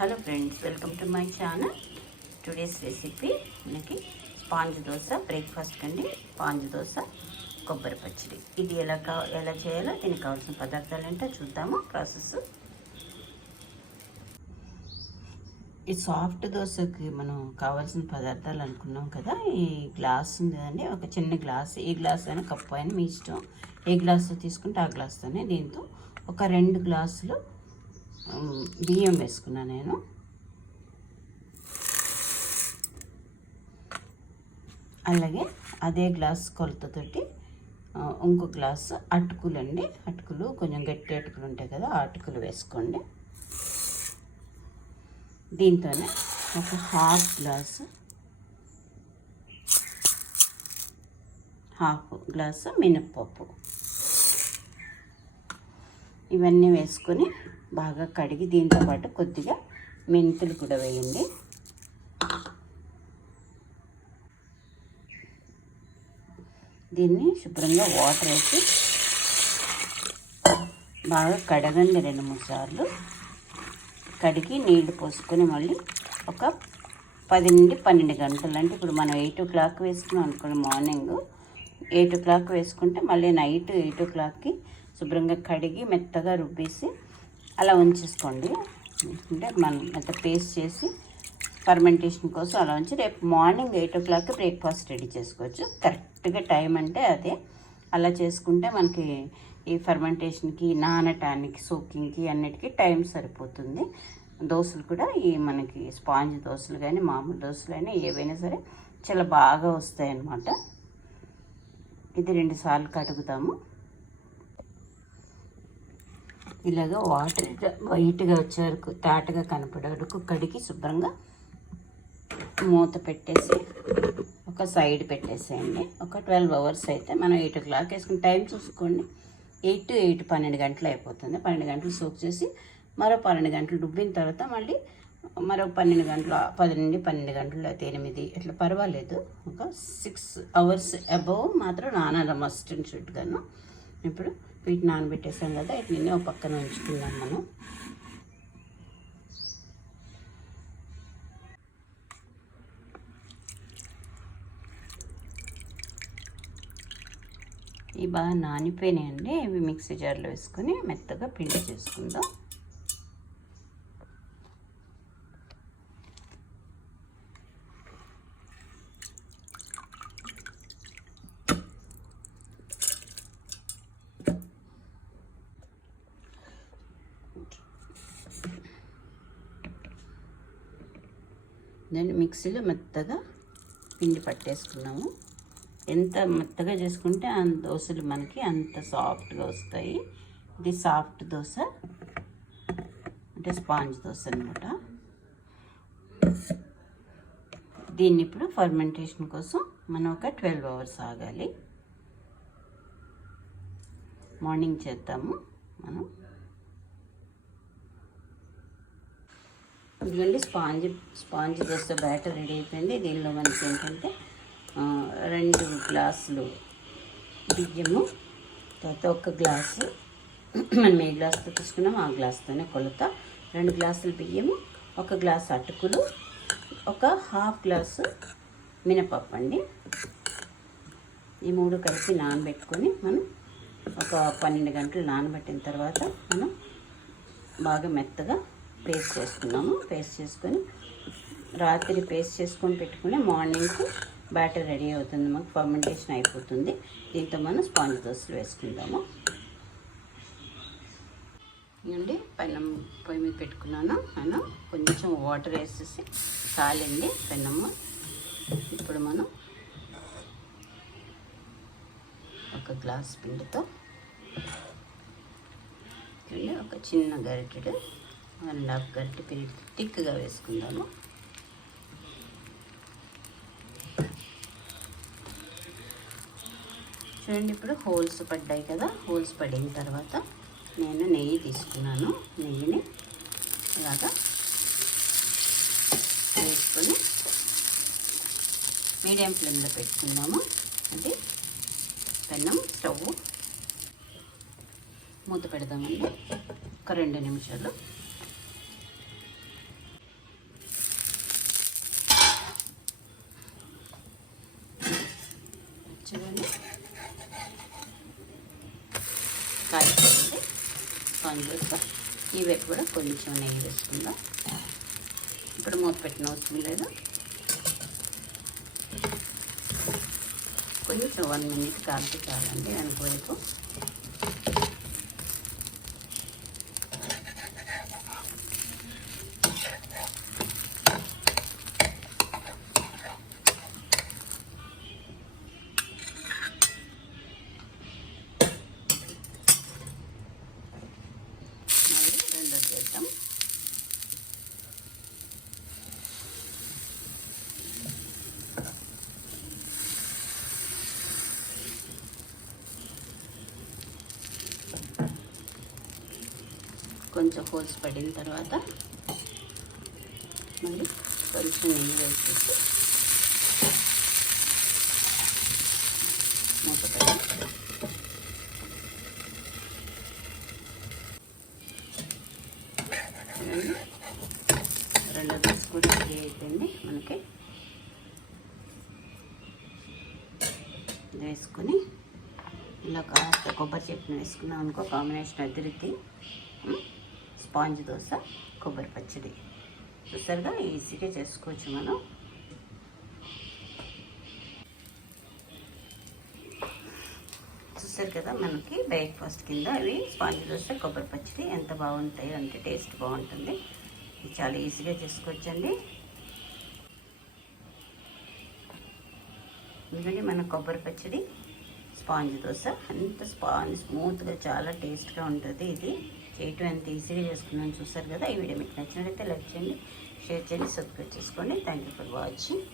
Hello friends welcome to my channel. Today's recipe మనకి sponge dosa breakfast కండి sponge dosa కొబ్బరి పచ్చడి. ఇది ఎలా కా ఎలా చేయాలో దీనికి కావాల్సిన పదార్థాలు ఏంటో చూద్దాము ప్రాసెస్. ఈ సాఫ్ట్ దోశకి మనం కావాల్సిన పదార్థాలు అనుకున్నాం కదా ఈ గ్లాస్ ఉంది కదండి ఒక చిన్న గ్లాస్. ఏ గ్లాస్ అయినా కప్పు అయినా మీ ఇష్టం. ఏ గ్లాస్ తీసుకుంటే ఆ గ్లాస్తోనే దీంతో ఒక రెండు గ్లాసులు బియ్యం వేసుకున్నా నేను. అలాగే అదే గ్లాస్ కొలతతోటి ఇంకో గ్లాసు అటుకులు అండి అటుకులు కొంచెం గట్టి అటుకులు ఉంటాయి కదా ఆ అటుకులు వేసుకోండి. దీంతోనే ఒక హాఫ్ గ్లాసు హాఫ్ గ్లాసు మినప్పప్పు. ఇవన్నీ వేసుకొని బాగా కడిగి దీంతో పాటు కొద్దిగా మెంతులు కూడా వేయండి. దీన్ని శుభ్రంగా వాటర్ వేసి బాగా కడగండి రెండు మూడు సార్లు. కడిగి నీళ్ళు పోసుకొని మళ్ళీ ఒక పది నుండి పన్నెండు గంటలు. అంటే ఇప్పుడు మనం ఎయిట్ ఓ క్లాక్ వేసుకున్నాం అనుకోండి మార్నింగ్. ఎయిట్ ఓ క్లాక్ వేసుకుంటే మళ్ళీ నైట్ ఎయిట్ ఓ క్లాక్కి శుభ్రంగా కడిగి మెత్తగా రుబ్బేసి అలా ఉంచేసుకోండి. అంటే మనం మెత్త పేస్ట్ చేసి ఫర్మెంటేషన్ కోసం అలా ఉంచి రేపు మార్నింగ్ ఎయిట్ ఓ క్లాక్కి బ్రేక్ఫాస్ట్ రెడీ చేసుకోవచ్చు. కరెక్ట్గా టైం అంటే అదే. అలా చేసుకుంటే మనకి ఈ ఫర్మెంటేషన్కి నానటానికి సోకింగ్కి అన్నిటికీ టైం సరిపోతుంది. దోశలు కూడా ఈ మనకి స్పాంజ్ దోశలు కానీ మామూలు దోశలు అయినా ఏవైనా సరే చాలా బాగా వస్తాయి అన్నమాట ఇది రెండు సార్లు కడుగుతాము. ఇలాగ వాటర్ వైట్గా వచ్చే వరకు తాటగా కనపడే వరకు కడిగి శుభ్రంగా మూత పెట్టేసి ఒక సైడ్ పెట్టేసేయండి. ఒక ట్వెల్వ్ అవర్స్ అయితే మనం ఎయిట్ ఓ క్లాక్ వేసుకుని టైం చూసుకోండి. ఎయిట్ టు ఎయిట్ పన్నెండు గంటలు అయిపోతుంది. పన్నెండు గంటలు సోక్ చేసి మరో పన్నెండు గంటలు డుబ్బిన తర్వాత మళ్ళీ మరో పన్నెండు గంటలు పది నుండి పన్నెండు గంటలు అయితే ఎనిమిది ఇట్లా పర్వాలేదు. ఒక సిక్స్ అవర్స్ అబవ్ మాత్రం నానాల మస్ట్ షుడ్ షుడ్గాను ఇప్పుడు వీటి నానబెట్టేసాం కదా వీటిని ఒక పక్కన ఉంచుకుందాం మనం. ఇవి బాగా నానిపోయినాయండి. ఇవి మిక్సీ జార్లో వేసుకొని మెత్తగా పిండి చేసుకుందాం. దాన్ని మిక్సీలో మెత్తగా పిండి పట్టేసుకున్నాము. ఎంత మెత్తగా చేసుకుంటే అంత దోశలు మనకి అంత సాఫ్ట్గా వస్తాయి. ఇది సాఫ్ట్ దోశ అంటే స్పాంజ్ దోశ అనమాట దీన్ని ఇప్పుడు ఫర్మెంటేషన్ కోసం మనం ఒక ట్వెల్వ్ అవర్స్ ఆగాలి. మార్నింగ్ చేద్దాము మనం. ఇదిగోండి sponge sponge dosa batter ready అయిపోయింది. దీనిలో మనకి ఏంటంటే రెండు గ్లాసులు బియ్యము తర్వాత ఒక గ్లాసు మనం ఏ గ్లాసుతో తీసుకున్నామో ఆ గ్లాస్తోనే కొలత. రెండు గ్లాసులు బియ్యము ఒక గ్లాస్ అటుకులు ఒక హాఫ్ గ్లాసు మినపప్పు అండి. ఈ మూడు కలిపి నానబెట్టుకొని మనం ఒక పన్నెండు గంటలు నానబెట్టిన తర్వాత మనం బాగా మెత్తగా పేస్ట్ చేసుకున్నాము పేస్ట్ చేసుకొని రాత్రి పేస్ట్ చేసుకొని పెట్టుకుని మార్నింగ్కి బ్యాటర్ రెడీ అవుతుంది. మాకు ఫర్మెంటేషన్ అయిపోతుంది. దీంతో మనం స్పాంజ్ దోశలు వేసుకుందాము. ఇవ్వండి పెన్నం పొయ్యి మీద పెట్టుకున్నాను. నేను కొంచెం వాటర్ వేసేసి కాలింది పెన్నమ్మ ఇప్పుడు మనం ఒక గ్లాస్ పిండితో ఒక చిన్న గరిటెడు వన్ హాఫ్ గట్టి పిండి థిక్గా వేసుకుందాము. చూడండి ఇప్పుడు హోల్స్ పడ్డాయి కదా హోల్స్ పడిన తర్వాత నేను నెయ్యి తీసుకున్నాను. నెయ్యిని ఇలాగా వేసుకొని మీడియం ఫ్లేమ్లో పెట్టుకుందాము. అంటే పెన్నం స్టవ్ మూత పెడదామండి. ఒక రెండు నిమిషాలు. చూడండి కాలిపోయింది స్పాంజ్ ఇవి కూడా కొంచెం నెయ్యి వేసుకుందాం. ఇప్పుడు మూత పెట్టిన అవసరం లేదు. కొంచెం వన్ మినిట్ కాల్చి చాలండి వెనక వైపు మళ్ళీ రెండో చేద్దాం కొంచెం హోల్స్ పడిన తర్వాత మళ్ళీ కొంచెం నెయ్యి వేసేసి మూత పెట్టి చూడండి. రెండో కూడా రెడీ అయిపోయింది మనకి వేసుకొని ఇలా కాస్త కొబ్బరి చెట్టును వేసుకున్నాం అనుకో కాంబినేషన్ అదిరిద్ది ఉమ్, స్పాంజ్ దోశ కొబ్బరి పచ్చడి. చూసారుగా ఈజీగా చేసుకోవచ్చు మనం. చూసారు కదా మనకి బ్రేక్ఫాస్ట్ కింద అవి స్పాంజ్ దోశ కొబ్బరి పచ్చడి ఎంత బాగుంటాయి అంటే టేస్ట్ బాగుంటుంది. ఇది చాలా ఈజీగా చేసుకోవచ్చండి. ఎందుకంటే మన కొబ్బరి పచ్చడి స్పాంజ్ దోశ. అంత స్పాంజ్ స్మూత్గా చాలా టేస్ట్గా ఉంటుంది ఇది. చేయటం ఎంత ఈజీగా చేసుకున్నాను చూసారు కదా ఈ వీడియో మీకు నచ్చినట్లయితే లైక్ చేయండి షేర్ చేయండి సబ్స్క్రైబ్ చేసుకోండి. Thank you for watching